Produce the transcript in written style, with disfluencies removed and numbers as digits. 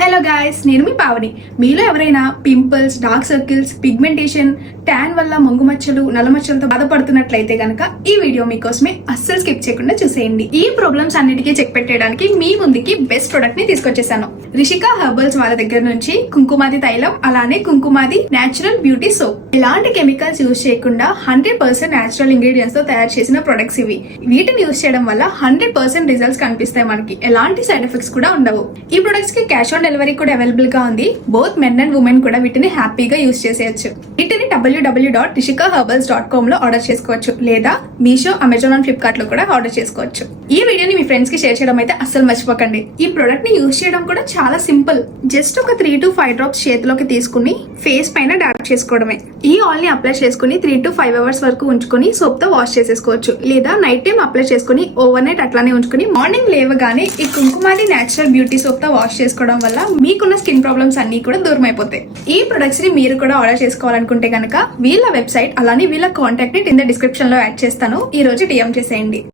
Hello guys, నేను మీ పావని. మీలో ఎవరైనా pimples, dark circles, pigmentation, tan వల్ల మొంగుమచ్చలు, నల్లమచ్చలతో బాధపడుతున్నట్లయితే గనక ఈ వీడియో మీకోసమే అస్సలు స్కిప్ చేయకుండా చూసేయండి. ఈ ప్రాబ్లమ్స్ అన్నిటికీ చెక్ పెట్టడానికి మీ ముందుకి బెస్ట్ ప్రొడక్ట్ ని తీసుకొచ్చేసాను. రిషికా హెర్బల్స్ వాళ్ళ దగ్గర నుంచి కుంకుమాది తైలం, అలానే కుంకుమాది నేచురల్ బ్యూటీ సోప్. ఎలాంటి కెమికల్స్ యూజ్ చేయకుండా 100% నేచురల్ ఇంగ్రీడియంట్స్ తో తయారు చేసిన ప్రొడక్ట్స్ ఇవి. వీటిని యూజ్ చేయడం వల్ల 100% రిజల్ట్స్ కనిపిస్తాయి. మనకి ఎలాంటి సైడ్ ఎఫెక్ట్స్ కూడా ఉండవు. ఈ ప్రొడక్ట్స్ కి క్యాష్ ఆన్ డెలివరీ కూడా అవైలబుల్ గా ఉంది. బోత్ మెన్ అండ్ ఉమెన్ కూడా వీటిని హ్యాపీగా యూజ్ చేసేయచ్చు. వీటిని www.rishikaherbals.com లో ఆర్డర్ చేసుకోవచ్చు, లేదా మీషో, అమెజాన్ అండ్ ఫ్లిప్కార్ట్ లో కూడా ఆర్డర్ చేసుకోవచ్చు. ఈ వీడియోని మీ ఫ్రెండ్స్ కి షేర్ చేయడం అయితే అస్సలు మర్చిపోకండి. ఈ ప్రొడక్ట్ ని యూజ్ చేయడం కూడా చాలా సింపుల్. జస్ట్ ఒక 3 to 5 డ్రాప్స్ చేతిలోకి తీసుకుని ఫేస్ పైన డాబ్ చేసుకోవడమే. ఈ ఆయిల్ ని అప్లై చేసుకుని 3 to 5 అవర్స్ వరకు ఉంచుకొని సోప్ తో వాష్ చేసేసుకోవచ్చు, లేదా నైట్ టైం అప్లై చేసుకుని ఓవర్ నైట్ అట్లానే ఉంచుకుని మార్నింగ్ లేవగానే ఈ కుంకుమాది నేచురల్ బ్యూటీ సోప్ తో వాష్ చేసుకోవడం వల్ల మీకున్న స్కిన్ ప్రాబ్లమ్స్ అన్ని కూడా దూరం అయిపోతాయి. ఈ ప్రొడక్ట్స్ ని మీరు కూడా ఆర్డర్ చేసుకోవాలనుకుంటే గనక వీళ్ళ వెబ్సైట్ అలానే వీళ్ళ కాంటాక్ట్ ని కింద డిస్క్రిప్షన్ లో యాడ్ చేస్తాను. ఈ రోజు డిఎం చేసేయండి.